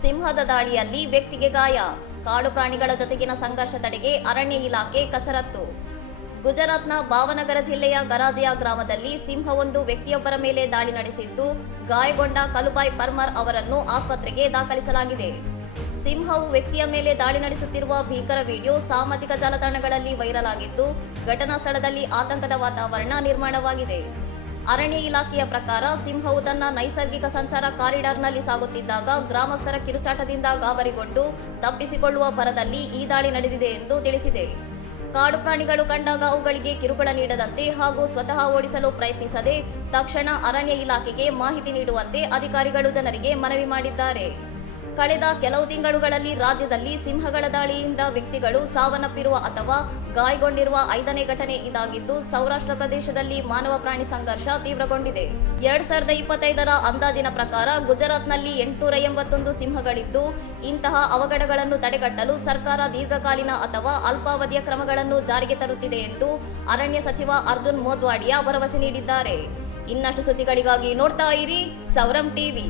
ಸಿಂಹದ ದಾಳಿಯಲ್ಲಿ ವ್ಯಕ್ತಿಗೆ ಗಾಯ. ಕಾಡು ಪ್ರಾಣಿಗಳ ಜೊತೆಗಿನ ಸಂಘರ್ಷ ತಡೆಗೆ ಅರಣ್ಯ ಇಲಾಖೆ ಕಸರತ್ತು. ಗುಜರಾತ್ನ ಭಾವನಗರ ಜಿಲ್ಲೆಯ ಗರಾಜಿಯಾ ಗ್ರಾಮದಲ್ಲಿ ಸಿಂಹವೊಂದು ವ್ಯಕ್ತಿಯೊಬ್ಬರ ಮೇಲೆ ದಾಳಿ ನಡೆಸಿದ್ದು, ಗಾಯಗೊಂಡ ಕಲುಬಾಯ್ ಪರ್ಮಾರ್ ಅವರನ್ನು ಆಸ್ಪತ್ರೆಗೆ ದಾಖಲಿಸಲಾಗಿದೆ. ಸಿಂಹವು ವ್ಯಕ್ತಿಯ ಮೇಲೆ ದಾಳಿ ನಡೆಸುತ್ತಿರುವ ಭೀಕರ ವಿಡಿಯೋ ಸಾಮಾಜಿಕ ಜಾಲತಾಣಗಳಲ್ಲಿ ವೈರಲ್ ಆಗಿದ್ದು, ಘಟನಾ ಸ್ಥಳದಲ್ಲಿ ಆತಂಕದ ವಾತಾವರಣ ನಿರ್ಮಾಣವಾಗಿದೆ. ಅರಣ್ಯ ಇಲಾಖೆಯ ಪ್ರಕಾರ ಸಿಂಹವು ತನ್ನ ನೈಸರ್ಗಿಕ ಸಂಚಾರ ಕಾರಿಡಾರ್ನಲ್ಲಿ ಸಾಗುತ್ತಿದ್ದಾಗ ಗ್ರಾಮಸ್ಥರ ಕಿರುಚಾಟದಿಂದ ಗಾಬರಿಗೊಂಡು ತಪ್ಪಿಸಿಕೊಳ್ಳುವ ಭರದಲ್ಲಿ ಈ ದಾಳಿ ನಡೆದಿದೆ ಎಂದು ತಿಳಿಸಿದೆ. ಕಾಡು ಪ್ರಾಣಿಗಳು ಕಂಡಾಗ ಅವುಗಳಿಗೆ ಕಿರುಕುಳ ನೀಡದಂತೆ ಹಾಗೂ ಸ್ವತಃ ಓಡಿಸಲು ಪ್ರಯತ್ನಿಸದೆ ತಕ್ಷಣ ಅರಣ್ಯ ಇಲಾಖೆಗೆ ಮಾಹಿತಿ ನೀಡುವಂತೆ ಅಧಿಕಾರಿಗಳು ಜನರಿಗೆ ಮನವಿ ಮಾಡಿದ್ದಾರೆ. ಕಳೆದ ಕೆಲವು ತಿಂಗಳುಗಳಲ್ಲಿ ರಾಜ್ಯದಲ್ಲಿ ಸಿಂಹಗಳ ದಾಳಿಯಿಂದ ವ್ಯಕ್ತಿಗಳು ಸಾವನ್ನಪ್ಪಿರುವ ಅಥವಾ ಗಾಯಗೊಂಡಿರುವ 5ನೇ ಘಟನೆ ಇದಾಗಿದ್ದು, ಸೌರಾಷ್ಟ್ರ ಪ್ರದೇಶದಲ್ಲಿ ಮಾನವ ಪ್ರಾಣಿ ಸಂಘರ್ಷ ತೀವ್ರಗೊಂಡಿದೆ. 2025ರ ಅಂದಾಜಿನ ಪ್ರಕಾರ ಗುಜರಾತ್ನಲ್ಲಿ 881 ಸಿಂಹಗಳಿದ್ದು, ಇಂತಹ ಅವಘಡಗಳನ್ನು ತಡೆಗಟ್ಟಲು ಸರ್ಕಾರ ದೀರ್ಘಕಾಲೀನ ಅಥವಾ ಅಲ್ಪಾವಧಿಯ ಕ್ರಮಗಳನ್ನು ಜಾರಿಗೆ ತರುತ್ತಿದೆ ಎಂದು ಅರಣ್ಯ ಸಚಿವ ಅರ್ಜುನ್ ಮೋದ್ವಾಡಿಯಾ ಭರವಸೆ ನೀಡಿದ್ದಾರೆ. ಇನ್ನಷ್ಟು ಸುದ್ದಿಗಳಿಗಾಗಿ ನೋಡ್ತಾ ಇರಿ ಸೌರಂ ಟಿವಿ.